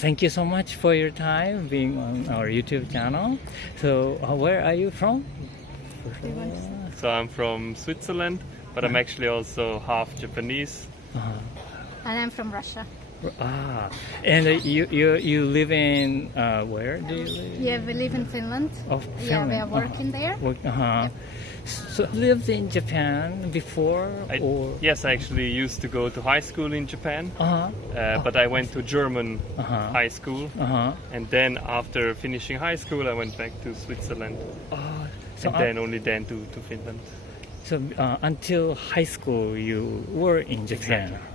thank you so much for your time being on our YouTube channel. So, where are you from? So I'm from Switzerland, but I'm actually also half Japanese. And I'm from Russia. And you live in where do you live? Yeah, we live in Finland. Oh, Yeah, Finland. we are working there. Yep. So lived in Japan before? Yes, I actually used to go to high school in Japan, but I went to German high school, and then after finishing high school I went back to Switzerland, and then only then to Finland. So until high school you were in Japan. Exactly.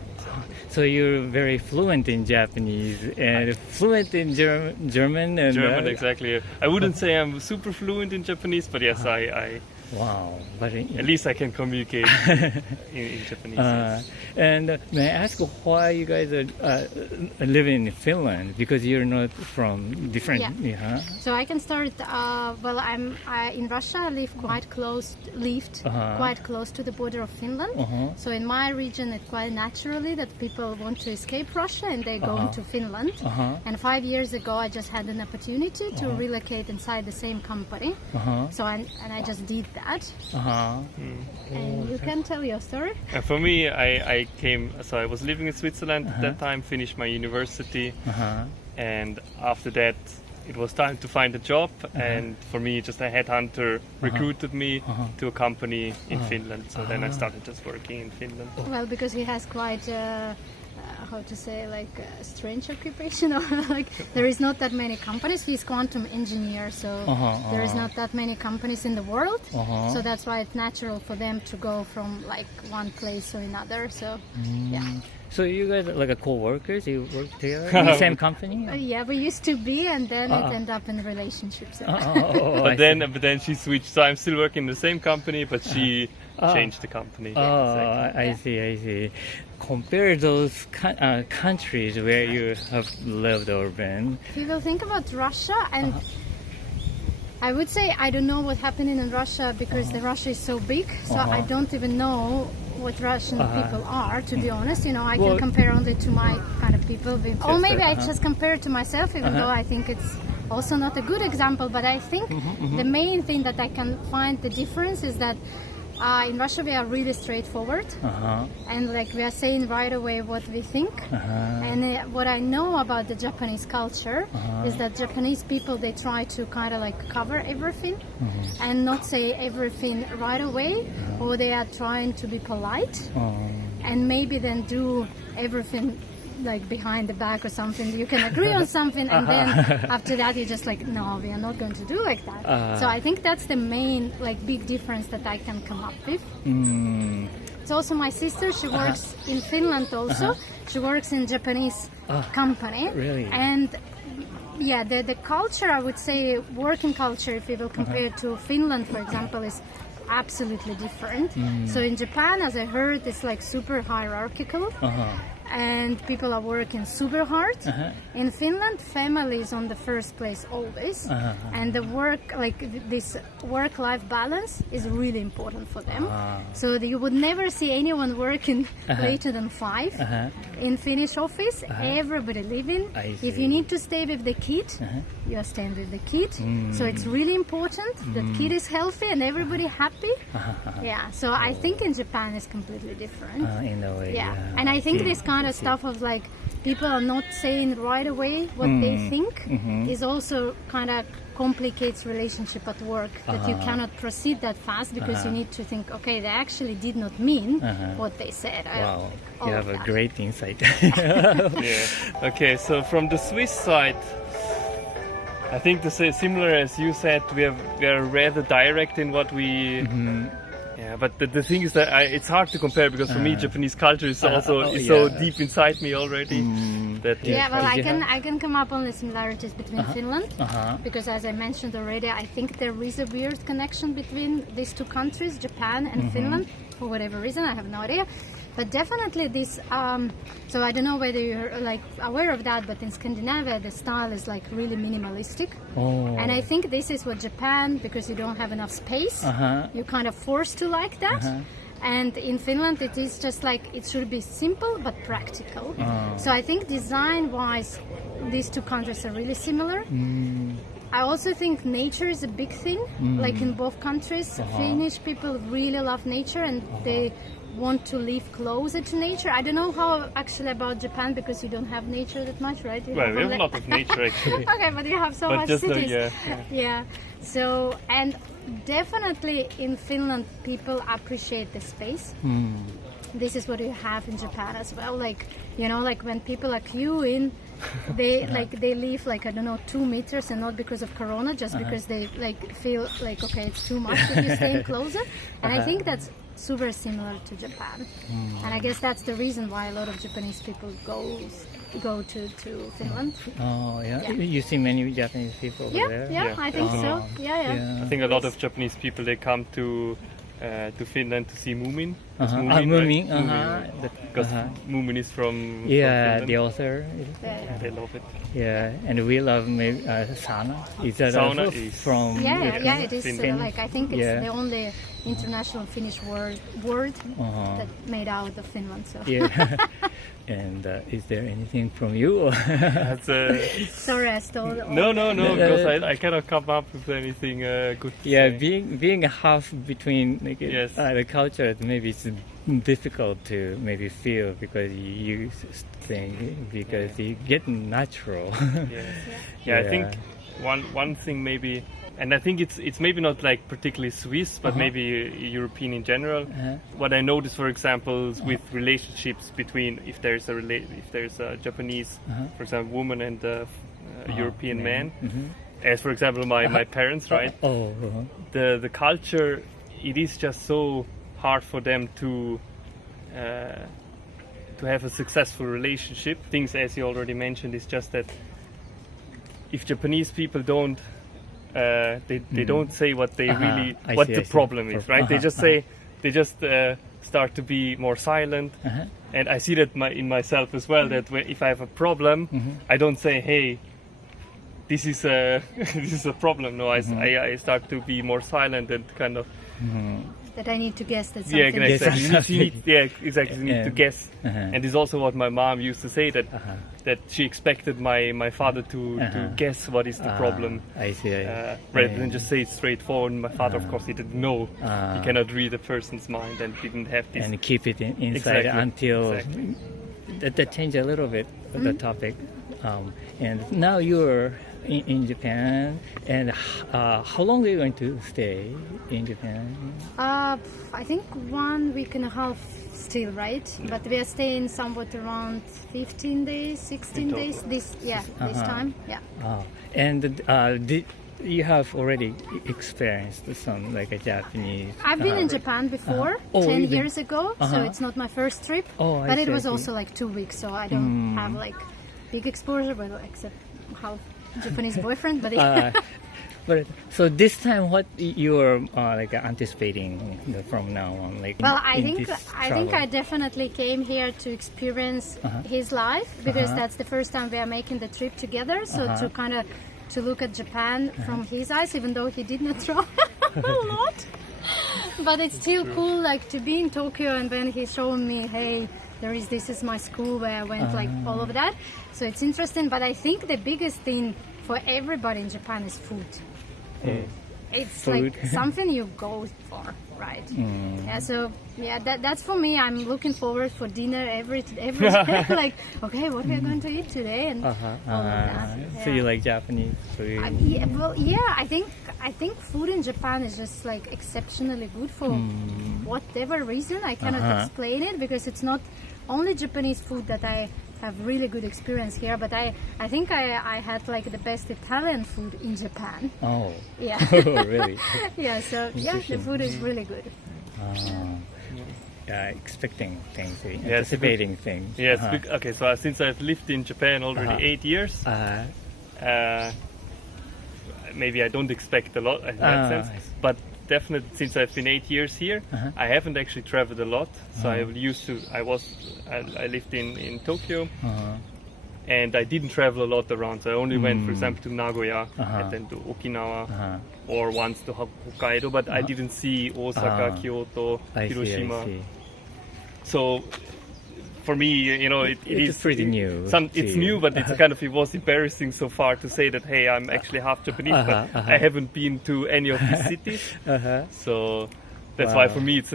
So you're very fluent in Japanese and fluent in German. And German, exactly. I wouldn't say I'm super fluent in Japanese, but yes, I wow. But at least I can communicate in Japanese. Yes. And may I ask why you guys are living in Finland? Because you're not from different. Yeah. So I can start. Well, I'm in Russia. I live quite close. Quite close to the border of Finland. So in my region, it's quite naturally that people want to escape Russia and they go into Finland. And 5 years ago, I just had an opportunity to relocate inside the same company. So I just did that. And you can tell your story. For me, I came. So I was living in Switzerland at that time. Finished my university, and after that, it was time to find a job. And for me, just a headhunter recruited me to a company in Finland. So then I started just working in Finland. Well, because he has quite how to say, like a strange occupation, or like there is not that many companies. He's quantum engineer, so there is not that many companies in the world. So that's why it's natural for them to go from like one place to another. So yeah. So you guys are like a co-workers? You work together in the same company? Yeah, we used to be, and then it ended up in relationships. But then she switched. So I'm still working in the same company, but she changed the company. I see. Compare those countries where you have lived or been. If you will think about Russia, and I would say I don't know what happened in Russia because the Russia is so big, so I don't even know what Russian people are, to be honest. You know, I can compare only to my kind of people. Or maybe I just compare it to myself, even though I think it's also not a good example. But I think the main thing that I can find the difference is that in Russia we are really straightforward, and like we are saying right away what we think. And what I know about the Japanese culture is that Japanese people, they try to kind of like cover everything and not say everything right away, or they are trying to be polite and maybe then do everything like behind the back or something. You can agree on something, and then after that you're just like, no, we are not going to do like that. So I think that's the main like big difference that I can come up with. It's also my sister, she works in Finland also. She works in Japanese company. Really? And yeah, the culture, I would say, working culture, if you will compare to Finland, for example, is absolutely different. So in Japan, as I heard, it's like super hierarchical. And people are working super hard. In Finland, family is on the first place always, and the work, like this work-life balance, is really important for them. So you would never see anyone working later than 5. In Finnish office, everybody living. If you need to stay with the kid, you are staying with the kid. So it's really important that kid is healthy and everybody happy. Yeah. So I think in Japan is completely different. In a way. Yeah. And I think this kind of stuff of like people are not saying right away what they think is also kind of complicates relationship at work, that you cannot proceed that fast because you need to think, okay, they actually did not mean what they said. Wow, you have a great insight. Okay, so from the Swiss side, I think similar as you said, we are rather direct in what we. Yeah, but the thing is that it's hard to compare because for me Japanese culture is also so deep inside me already. That I can come up on the similarities between Finland because, as I mentioned already, I think there is a weird connection between these two countries, Japan and Finland, for whatever reason. I have no idea. But definitely this, so I don't know whether you're like aware of that, but in Scandinavia the style is like really minimalistic. And I think this is what Japan, because you don't have enough space, you're kind of forced to like that. And in Finland it is just like, it should be simple but practical. So I think design-wise these two countries are really similar. I also think nature is a big thing, like in both countries. Finnish people really love nature and they want to live closer to nature. I don't know how actually about Japan because you don't have nature that much, right? Well, we have a lot of nature actually. Okay, but you have so But much just cities. yeah. So, and definitely in Finland, people appreciate the space. This is what you have in Japan as well. Like, you know, like when people are queuing, they they leave like, I don't know, 2 meters, and not because of Corona, just because they like feel like, okay, it's too much if you stay closer. And I think that's super similar to Japan. And I guess that's the reason why a lot of Japanese people go to Finland. Oh, yeah. You see many Japanese people over there? Yeah, I think so. Yeah. I think a lot of Japanese people, they come to Finland to see Moomin. Moomin, Because Moomin is from Finland. the author. Yeah, they love it. Yeah, and we love maybe sauna. Is that Sauna also is- from? Yeah, it is. Finland. Like I think it's the only international Finnish word that made out of Finland. So Yeah. And is there anything from you? That's, sorry, I stole. no, because I cannot come up with anything good. To Yeah, say. being a half between like, Yes. the cultures, maybe it's difficult to maybe feel because you think because you get natural. Yeah, I think one thing maybe, and I think it's maybe not like particularly Swiss, but maybe European in general. What I notice, for example, with relationships between if there's a Japanese, for example, woman and a European man, as for example my parents, right? The culture, it is just so hard for them to have a successful relationship. Things, as you already mentioned, is just that if Japanese people don't they don't say what they really what the problem is, right? They just say they just start to be more silent, and I see that in myself as well. That if I have a problem, I don't say, "Hey, this is a this is a problem." No, I start to be more silent and kind of. That I need to guess that something. Yeah, exactly. You need to guess, and it's also what my mom used to say that she expected my father to guess what is the problem. I see. Rather than just say it straightforward. My father, of course, he didn't know. He cannot read a person's mind and didn't have this. And keep it inside until that changed a little bit the topic. And now you're in Japan, and how long are you going to stay in Japan? I think 1 week and a half still, right? But we are staying somewhat around 15 days, 16 days. This time. Yeah. And did you have already experienced some like a Japanese? I've been in Japan before, 10 years ago, so it's not my first trip. But it was also like 2 weeks, so I don't have like big exposure, but except how Japanese boyfriend. But so this time, what you are like anticipating from now on? Like, well, I think I definitely came here to experience his life because that's the first time we are making the trip together. So to kind of to look at Japan from his eyes, even though he did not travel a lot. But it's still cool, like to be in Tokyo, and then he's showing me, hey, this is my school where I went, like all of that. So it's interesting. But I think the biggest thing for everybody in Japan is food. It's food. like something you go for, right? Yeah. So that's for me. I'm looking forward for dinner every day. Like, okay, what are we going to eat today? And all of that. So you like Japanese food? I think food in Japan is just like exceptionally good for whatever reason. I cannot explain it because it's not only Japanese food that I have really good experience here, but I think I had like the best Italian food in Japan. Oh. Yeah. Oh, really? Yeah, so the food is really good. Expecting things, anticipating things. Yes. Okay, so since I've lived in Japan already 8 years, maybe I don't expect a lot in that sense, but definitely since I've been 8 years here, I haven't actually traveled a lot. So I lived in Tokyo, and I didn't travel a lot around. So I only went, for example, to Nagoya and then to Okinawa, or once to Hokkaido, but I didn't see Osaka, Kyoto, Hiroshima. I see. So for me, you know, it It's is pretty new. It's new, but it's kind of, it was embarrassing so far to say that, hey, I'm actually half Japanese, but I haven't been to any of these cities. So that's why for me it's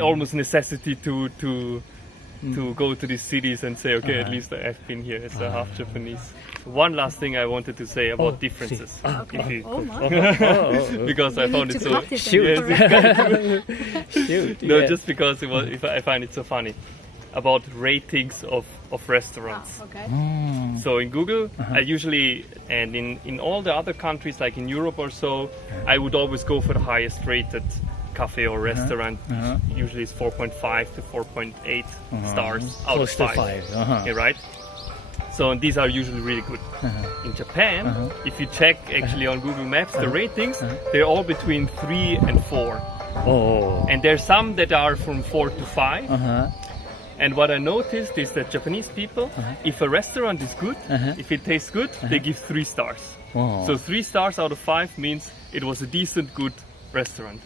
almost necessity to go to these cities and say, okay, at least I've been here as a half Japanese. One last thing I wanted to say about differences. Okay. Because I found it so... Shoot. No, yeah. just because I find it so funny. About ratings of restaurants. Okay. So in Google, I usually, and in all the other countries, like in Europe or so, I would always go for the highest rated cafe or restaurant. Usually it's 4.5 to 4.8 stars out Close of to 5. 5. Yeah, right? So these are usually really good. In Japan, if you check actually on Google Maps, the ratings, they're all between 3 and 4. Oh. And there's some that are from 4 to 5. And what I noticed is that Japanese people, if a restaurant is good, if it tastes good, they give 3 stars. Oh. So 3 stars out of 5 means it was a decent, good restaurant.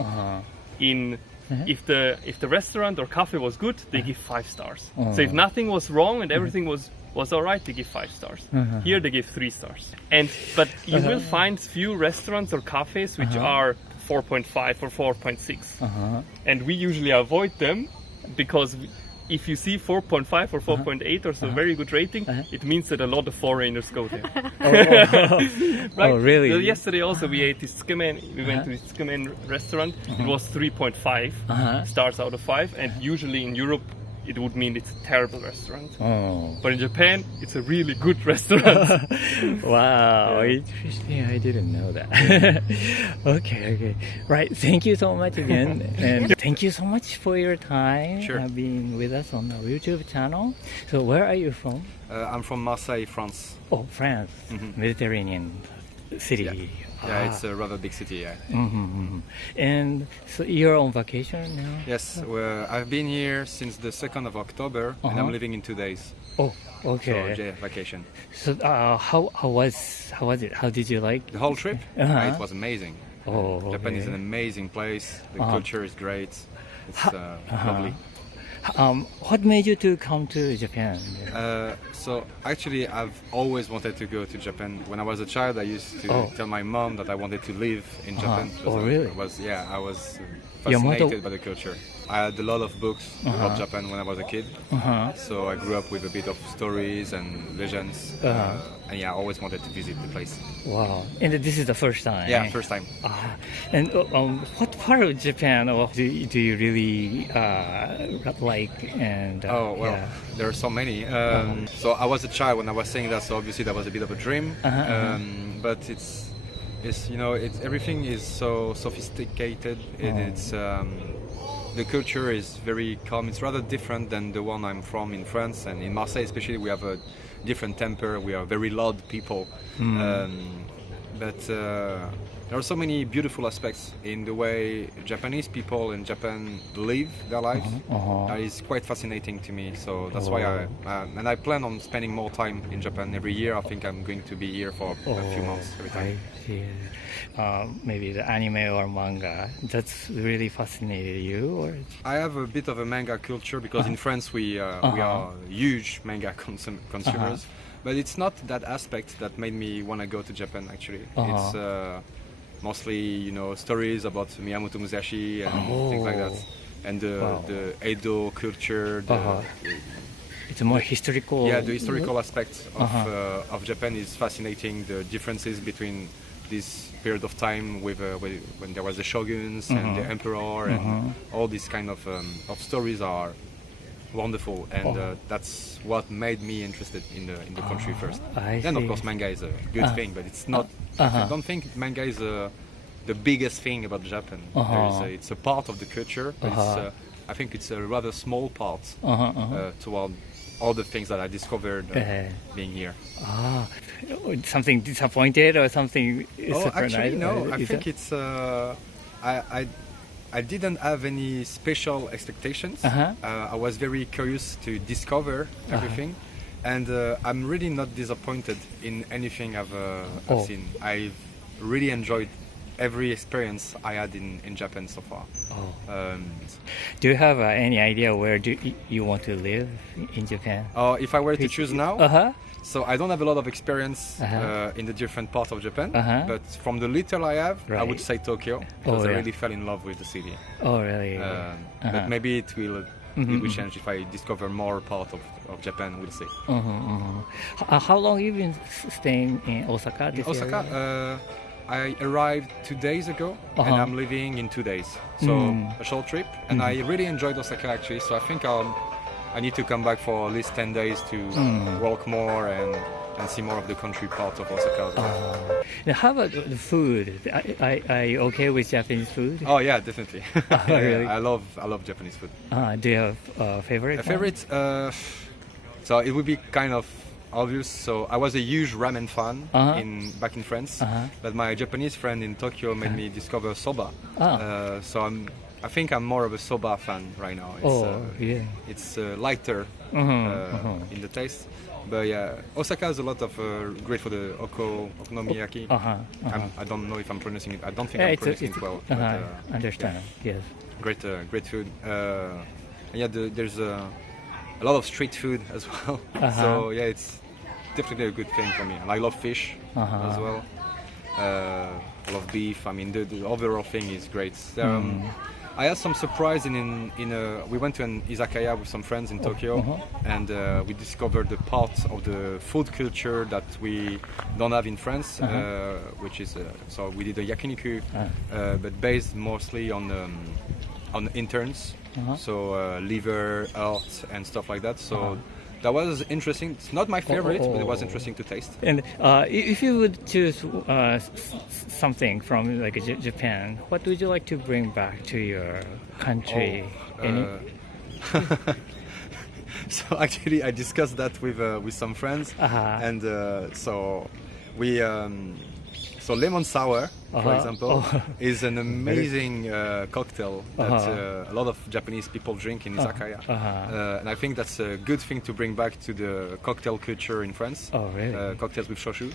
If the restaurant or cafe was good, they give 5 stars. So if nothing was wrong and everything was all right, they give 5 stars. Here they give 3 stars. But you will find few restaurants or cafes which are 4.5 or 4.6. And we usually avoid them because if you see 4.5 or 4.8 or so very good rating, it means that a lot of foreigners go there. Right? Oh, really? Well, yesterday also we ate this tsukemen. We went to this tsukemen restaurant. It was 3.5 stars out of 5, and usually in Europe it would mean it's a terrible restaurant. But in Japan, it's a really good restaurant. Wow, interesting. I didn't know that. Okay. Right. Thank you so much again. And thank you so much for your time being with us on our YouTube channel. So where are you from? I'm from Marseille, France. Oh, France. Mediterranean city. Yeah, it's a rather big city, yeah. And so you're on vacation now? Yes, well, I've been here since the 2nd of October, and I'm leaving in 2 days. Oh, okay. So, yeah, vacation. So how was it? How did you like The whole trip? It was amazing. Oh, Japan is okay. an amazing place. The culture is great. It's lovely. What made you to come to Japan? So actually, I've always wanted to go to Japan. When I was a child, I used to tell my mom that I wanted to live in Japan. Oh, really? I was Your mother- fascinated by the culture. I had a lot of books about Japan when I was a kid. So I grew up with a bit of stories and legends. And yeah, I always wanted to visit the place. Wow. And this is the first time? Yeah, first time. And what part of Japan do you really like? And there are so many. So I was a child when I was saying that, so obviously that was a bit of a dream. But it's everything is so sophisticated. It's the culture is very calm. It's rather different than the one I'm from in France, and in Marseille especially we have a different temper. We are very loud people. But there are so many beautiful aspects in the way Japanese people in Japan live their lives. That is quite fascinating to me. So that's why I plan on spending more time in Japan every year. I think I'm going to be here for a few months every time. I see. Maybe the anime or manga, that's really fascinated you? Or? I have a bit of a manga culture because in France we are huge manga consumers. But it's not that aspect that made me want to go to Japan actually. It's mostly, stories about Miyamoto Musashi and things like that. And the Edo culture. It's more historical. Yeah, the historical aspect of Japan is fascinating. The differences between this period of time with when there was the shoguns and the emperor and all these kind of stories are wonderful, and that's what made me interested in the country first. Then of course manga is a good thing, but it's not. I don't think manga is the biggest thing about Japan. It's a part of the culture, but I think it's a rather small part toward all the things that I discovered being here. Something disappointed or something? Actually, no. I think it's. I didn't have any special expectations. I was very curious to discover everything, and I'm really not disappointed in anything I've seen. I've really enjoyed every experience I had in Japan so far. Do you have any idea where you want to live in Japan? If I were to choose now, so I don't have a lot of experience in the different parts of Japan, but from the little I have, I would say Tokyo, because I really fell in love with the city. Oh, really? But maybe it will change if I discover more part of Japan, we'll see. How long have you been staying in Osaka? Osaka, I arrived 2 days ago, and I'm leaving in 2 days. So a short trip, and I really enjoyed Osaka actually. So I think I need to come back for at least 10 days to walk more and see more of the country part of Osaka as well. Now, how about the food? Are you okay with Japanese food? Oh yeah, definitely. Really? I love Japanese food. Do you have a favorite? A favorite? So it would be kind of obvious. So I was a huge ramen fan back in France, but my Japanese friend in Tokyo made me discover soba. So I think I'm more of a soba fan right now. It's lighter in the taste. But yeah, Osaka has a lot of great for the okonomiyaki. I don't know if I'm pronouncing it. I don't think I'm pronouncing it well. Understand? Yeah. Yes. Great food. There's a lot of street food as well. So yeah, it's definitely a good thing for me. And I love fish as well. I love beef. I mean, the overall thing is great. I had some surprise we went to an izakaya with some friends in Tokyo, and we discovered the part of the food culture that we don't have in France, which is so we did a yakiniku, but based mostly on interns, so liver, heart, and stuff like that. So. That was interesting. It's not my favorite, but it was interesting to taste. And if you would choose something from like Japan, what would you like to bring back to your country? So actually, I discussed that with some friends, and so we. So lemon sour, for example, is an amazing cocktail that a lot of Japanese people drink in izakaya, and I think that's a good thing to bring back to the cocktail culture in France. Oh, really? Cocktails with shoshu.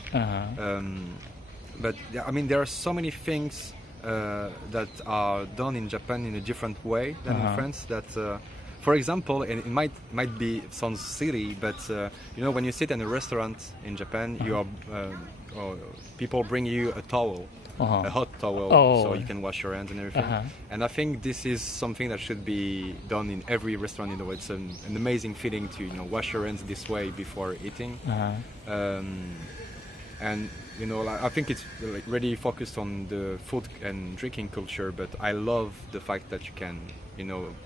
But yeah, I mean, there are so many things that are done in Japan in a different way than in France. That, for example, and it might be sounds silly, but when you sit in a restaurant in Japan, you are people bring you a towel, a hot towel, so you can wash your hands and everything. And I think this is something that should be done in every restaurant. It's an amazing feeling to wash your hands this way before eating. And I think it's like really focused on the food and drinking culture, but I love the fact that you can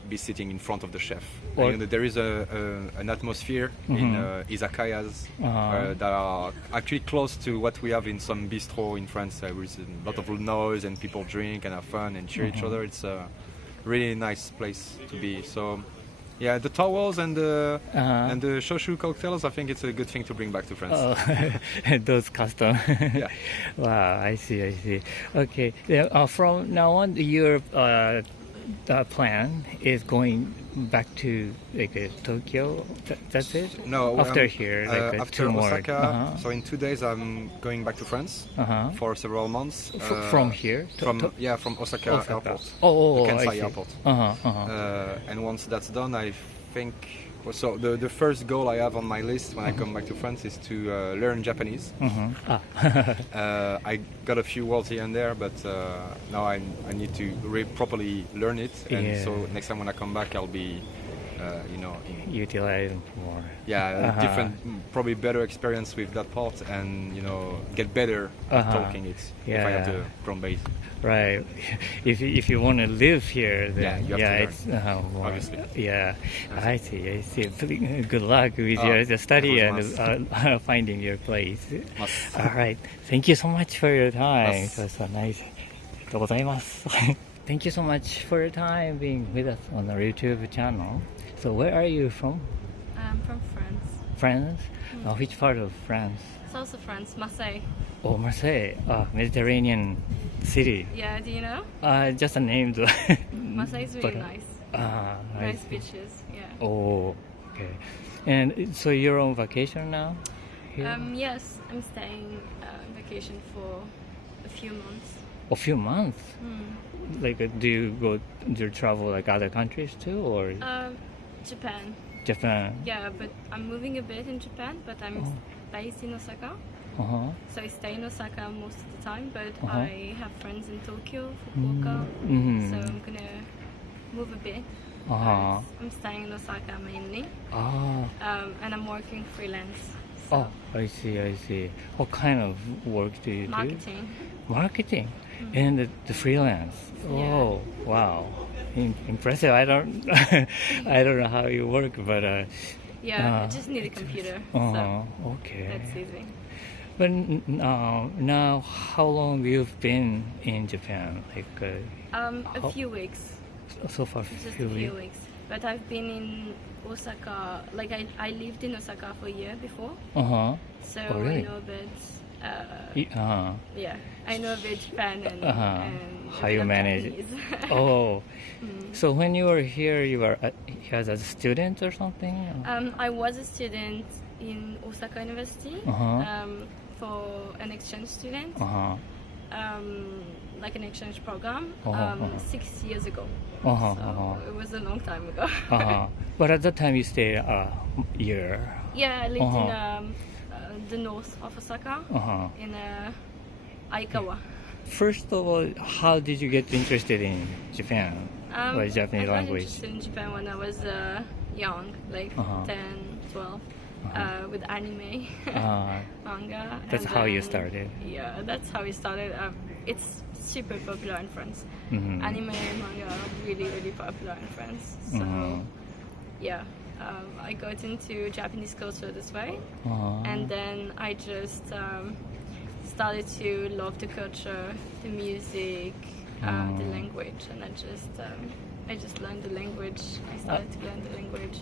be sitting in front of the chef. And, there is an atmosphere in izakayas that are actually close to what we have in some bistro in France, with a lot of noise and people drink and have fun and cheer each other. It's a really nice place to be. So yeah, the towels and the shoshu cocktails, I think it's a good thing to bring back to France. Those custom. Yeah. Wow, I see. Okay, from now on, your the plan is going back to Tokyo. That's it? No. After here, after 2 more. Osaka. So in 2 days, I'm going back to France for several months. From here? From Osaka Airport. The Kansai Airport. And once that's done, I think. So the first goal I have on my list when I come back to France is to learn Japanese. I got a few words here and there, but now I need to properly learn it. And so next time when I come back, I'll be, utilize more. Yeah, different, probably better experience with that part, and get better at talking it if I have the ground base. Right. If you want to live here, then you have it's to learn, obviously. Yeah, I see. Good luck with your study and finding your place. All right. Thank you so much for your time. It was so nice. ありがとうございます。Thank you so much for your time being with us on our YouTube channel. So where are you from? I'm from France. France? Which part of France? South of France, Marseille. Oh, Marseille, Mediterranean city. Yeah, do you know? Just a name. Marseille is really nice. Nice beaches, yeah. Oh, okay. And so you're on vacation now? Yes, I'm staying on vacation for a few months. A few months. Like, do you travel like other countries too, or Japan. Japan? Yeah, but I'm moving a bit in Japan, but I'm based in Osaka. So I stay in Osaka most of the time, but I have friends in Tokyo, Fukuoka, so I'm gonna move a bit. I'm staying in Osaka mainly, and I'm working freelance. So I see. What kind of work do you do? Marketing? And the freelance. Yeah. Oh, wow. Impressive. I don't know how you work, but I just need a computer. So okay. that's easy. But now, how long you've been in Japan? Like A few weeks. So far, Just a few weeks. But I've been in Osaka. Like I lived in Osaka for a year before. So really? I know a bit. I know a bit Japan and how you manage it. So when you were here, you were as a student or something? I was a student in Osaka University for an exchange student, like an exchange program, 6 years ago. So it was a long time ago. But at that time, you stayed a year. Yeah, I lived in the north of Osaka, in Aikawa. First of all, how did you get interested in Japan or Japanese I got language? interested in Japan when I was young, like 10, 12, with anime, manga. That's and how you then- started. Yeah, that's how we started. It's super popular in France. Anime and manga are really, really popular in France. So, I got into Japanese culture this way, and then I just started to love the culture, the music, the language, and I just learned the language. I started to learn the language,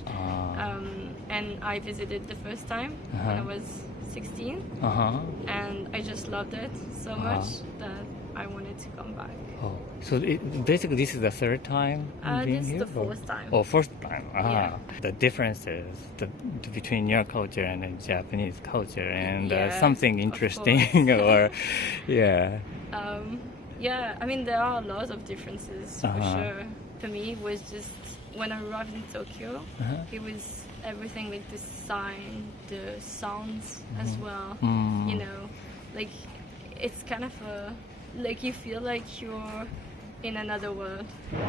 and I visited the first time when I was 16, and I just loved it so much that I wanted to come back. So basically, this is the third time being This is here? the fourth time. Oh, first time. Yeah. The differences between your culture and the Japanese culture, and Yeah, something of interesting, or I mean, there are a lot of differences for sure. For me, it was just when I arrived in Tokyo, it was everything, like the sign, the sounds as well. You know, like it's kind of like you feel like you're in another world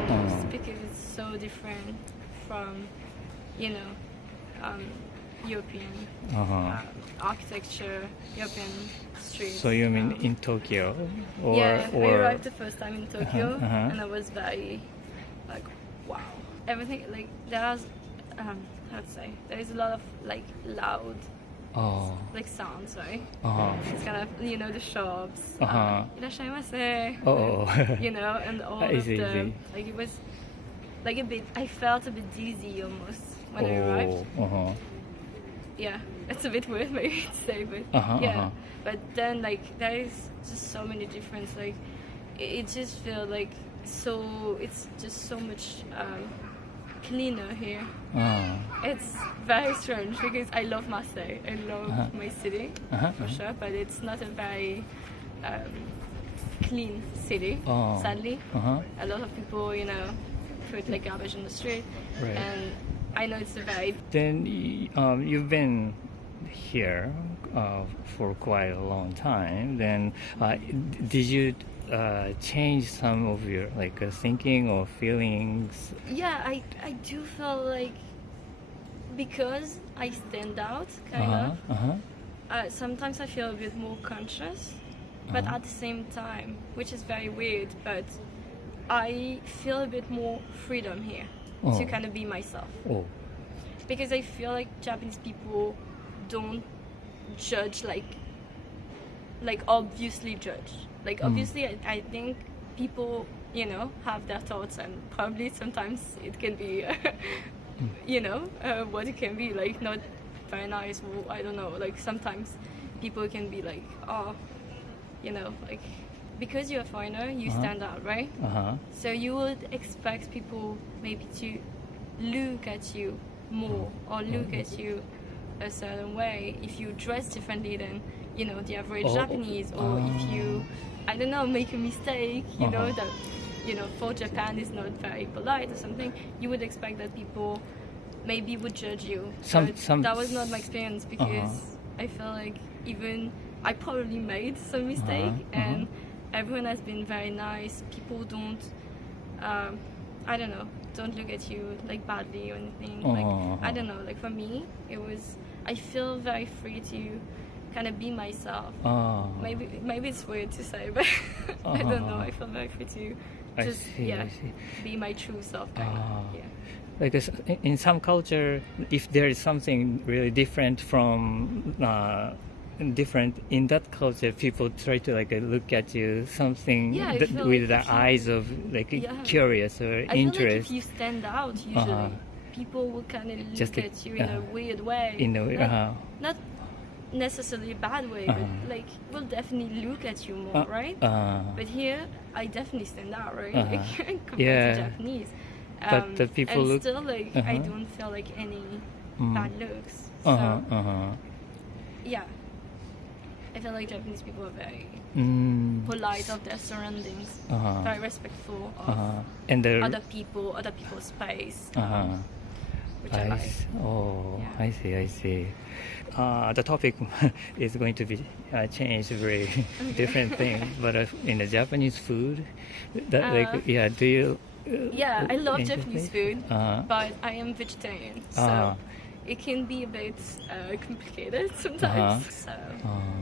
almost, because it's so different from, European architecture, European streets. So you mean in Tokyo, or I arrived the first time in Tokyo, and I was very like, wow, everything, like there's how to say, there's a lot of like loud like sounds, right? It's kind of, the shops, いらっしゃいませ, and all of the, like it was like a bit, I felt a bit dizzy almost when I arrived. Yeah, it's a bit weird maybe to say, but but then like there is just so many difference, like it just feels like it's just so much cleaner here. It's very strange because I love Marseille, I love my city for sure, but it's not a very clean city, sadly. A lot of people, put like garbage in the street, and I know it's a very... Then you've been here for quite a long time. Then did you change some of your thinking or feelings? Yeah, I do feel like, because I stand out kind of, sometimes I feel a bit more conscious, but at the same time, which is very weird, but I feel a bit more freedom here to kind of be myself. Because I feel like Japanese people don't judge, like obviously judge. Like obviously I think people, have their thoughts, and probably sometimes it can be, what it can be, like not very nice, or I don't know, like sometimes people can be like, like, because you're a foreigner, you stand out, right? So you would expect people maybe to look at you more, or look at you a certain way. If you dress differently, then you know, the average Japanese, or if you, I don't know, make a mistake, you know, that, you know, for Japan is not very polite or something, you would expect that people maybe would judge you. That was not my experience, because I feel like even I probably made some mistake, and everyone has been very nice. People don't, I don't know, don't look at you like badly or anything. Like, I don't know, like for me, it was, I feel very free to kind of be myself. Maybe it's weird to say, but I don't know, I feel very free to just be my true self, kind of. Yeah. Like in some culture, if there is something really different from different in that culture, people try to like look at you something with the eyes of like curious or I interest. feel like if you stand out, usually people will kind of look at you in a weird way. Not necessarily a bad way, but like will definitely look at you more, right? But here, I definitely stand out, right? Like, compared to Japanese. But the people and look still like I don't feel like any bad looks. So yeah, I feel like Japanese people are very polite of their surroundings, very respectful of and other people's space, which I like. I see. The topic is going to be changed, very different thing. But in the Japanese food, that do you? Yeah, I love Japanese food, but I am vegetarian, so it can be a bit complicated sometimes. So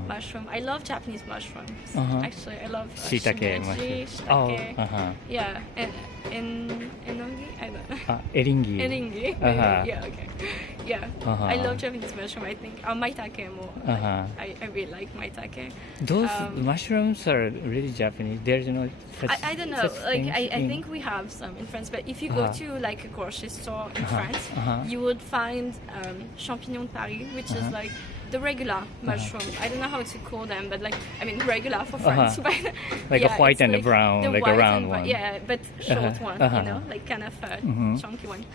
mushroom, I love Japanese mushrooms. Actually, I love shiitake shiitake. Yeah, and enogi, I don't know. Eringi. Eringi. Yeah, okay. Yeah, I love Japanese mushroom. I think maitake more. I really like maitake. Those mushrooms are really Japanese. There's no such. I don't know. Like I think we have some in France, but if you go to like a grocery store in France, you would find champignon de Paris, which is like the regular mushroom. I don't know how to call them, but like I mean regular for France. Like a white and a brown, like a round one. Yeah, but short one, you know, like kind of chunky one.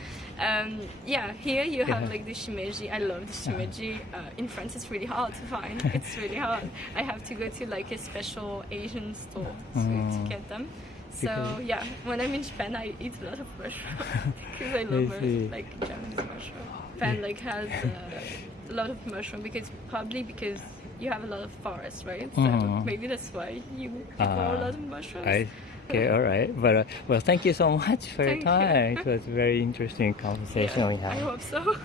Yeah, here you have like the shimeji. I love the shimeji. In France, it's really hard to find. It's really hard. I have to go to like a special Asian store to get them. So yeah, when I'm in Japan, I eat a lot of mushroom because I love like Japanese mushroom. Japan like has a lot of mushroom because you have a lot of forest, right? So maybe that's why you grow a lot of mushrooms. Okay, all right. But well, thank you so much for your time. It was a very interesting conversation we had. I hope so.